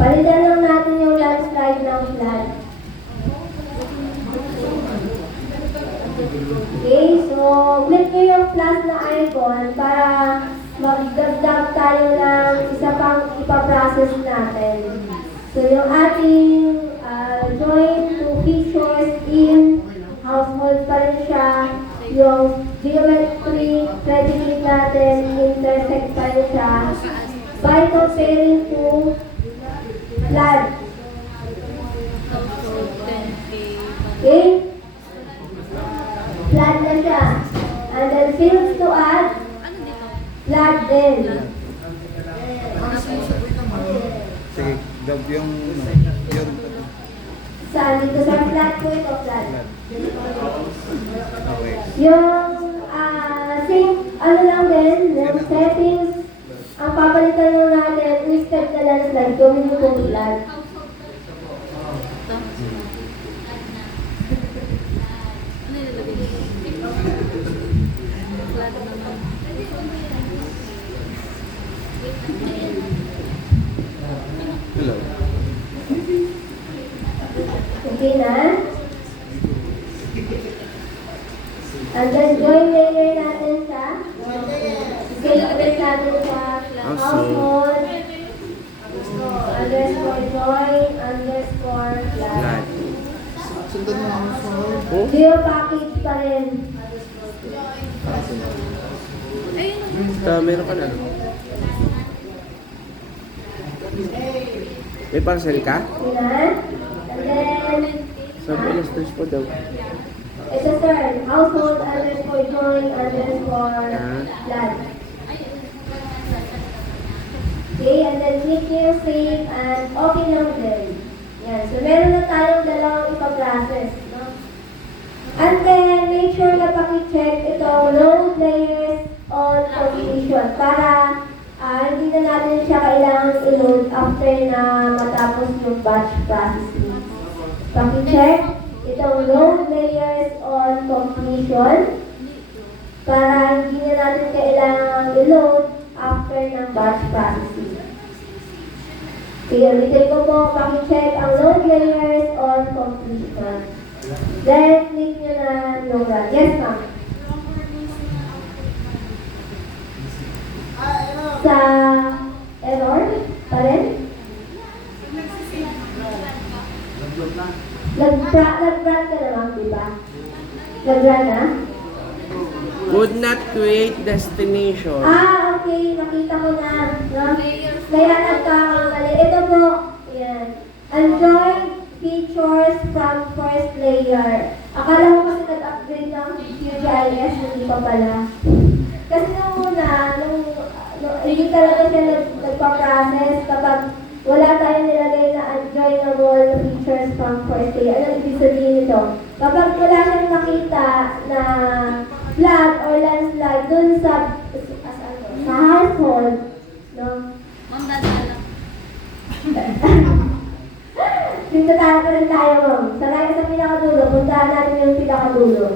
Palitan lang natin yung landslide ng flood. Okay, so click nyo yung plus na icon para magdagdag tayo ng isa pang ipaprocess natin. So yung ating join to features in household pa rin siya. Yung geometry, predicate natin, intersect pa rin siya. By comparing to flood. Okay? Flood na siya. And then fields to add, flood din. Sige, dab yung Saan? Dito sa flood po ito, flood. okay. Yung same, ano lang din, yung settings, ang papalitan mo natin, instead na landslide, gawin mo kung flood. Hello. Okay na? And then join layer natin siya. Select natin sa household. Underscore join, underscore flood. Sundan mo ang household. Geo package pa rin. Meron ka na. May parcel ka? Yan. And then, Sabi illustrate po daw. ito sir, household underscore join underscore flood. Okay, and then click here, save, and okay lang din. Yan, so meron na tayong dalawang ipa-process, no? And then, make sure na paki-check itong load layers on completion para hindi na natin siya kailangan i-load after na matapos yung batch processing. Paki-check itong load layers on completion para hindi na natin kailangan i-load after ng batch processing. Okay, ulitin ko po, paki-check ang load layers on completion. Then, click nyo na yung run. Yes, ma'am. Sa error pa rin? Nag-run ka naman, di ba? Nag-run na? Would not create destination. Okay. Nakita ko na. No? Kaya nagkakamali. Ito po. Yan. Unjoin features from first layer. Akala ko kasi nag-upgrade ng QGIS, hindi pa pala. Kasi nung una, hindi talaga siya nagpa-process kapag wala tayong nilagay na unjoinable features from first layer. Anong ibig sabihin nito? Kapag wala siyang nakita na flood or landslide dun sa household, no? Ma'am, dadala. Dito tayo pa rin tayo, ma'am. Sa pinakadulo, puntahan natin yung pinakadulo.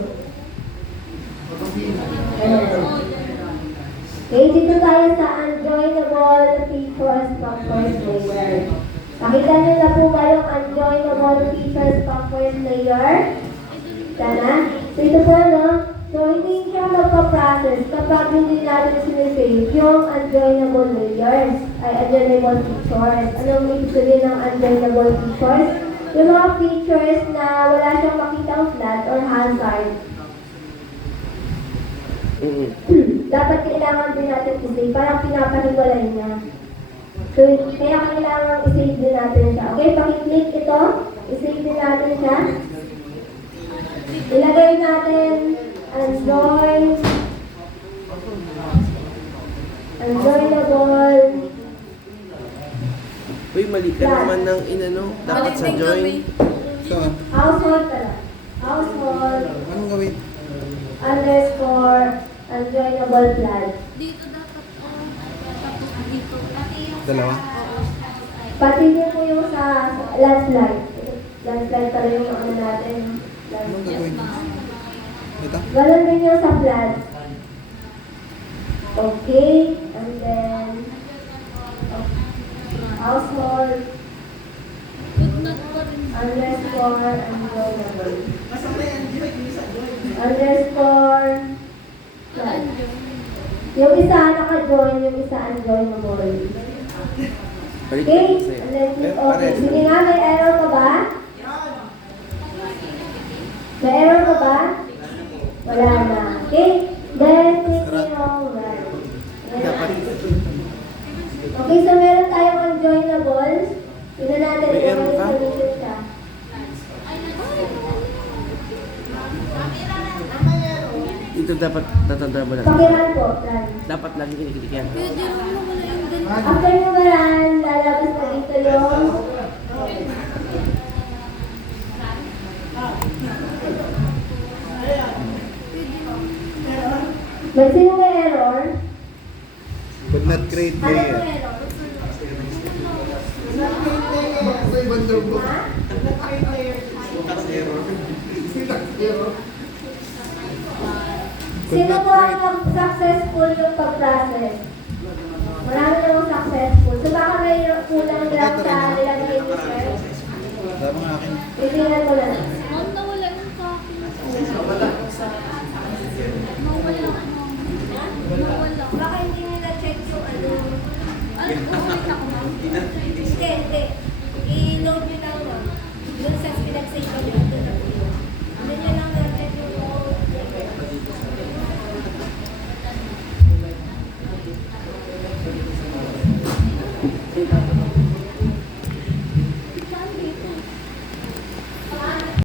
Okay, dito tayo sa unjoinable features from first layer. Pakita niyo na po ba yung unjoinable features from first layer? Sana? So ito po, no? So hindi siya magpa-process kapag hindi natin sinisave yung unjoinable layers, ay unjoinable features. Anong ibig sabihin ng unjoinable features? Yung mga features na wala siyang makitang flat or hazard. Dapat kailangan din natin i-save, parang pinapahiwalay niya. So, kaya kailangan i-save din natin siya. Okay, pakiclick ito, i-save din natin siya. Ilagay natin unjoinable. Uy, mali ka naman ng inano. Dapat sa join. Saan? Household pala. Household Anong gawin? underscore unjoinable flood. Dito dapat, tapos dito. Pati yung Dalawa? Pati din po yung sa landslide. Landslide pala yung ano natin. Anong gagawin? Ito? Ganun din yung sa flood. Okay, and then household unjoinable. Underscore. Yan. Yung isa naka-join, yung isa unjoinable. Balik Okay? ko sa'yo. And then click okay. Sige nga, may error ka ba? May error ka ba? Wala na. Okay? Then click yung right. Dapat. Okay, so meron tayong unjoinable. Tignan natin May kung error may ka? solution siya. Dito dapat tatandaan mo lang. Pakiran po, run. Dapat lagi kiniklik yan. Kuya Jerome mo wala yung ganito. After mo ma-run, lalabas na dito yung may sino may error? Could not create Ano layer. yung error? Ha? Sino po ang successful yung pag-process? Marami namang successful. So baka may kulang lang sa nilagay ni Sir. Sabi nga akin. Titingnan ko lang.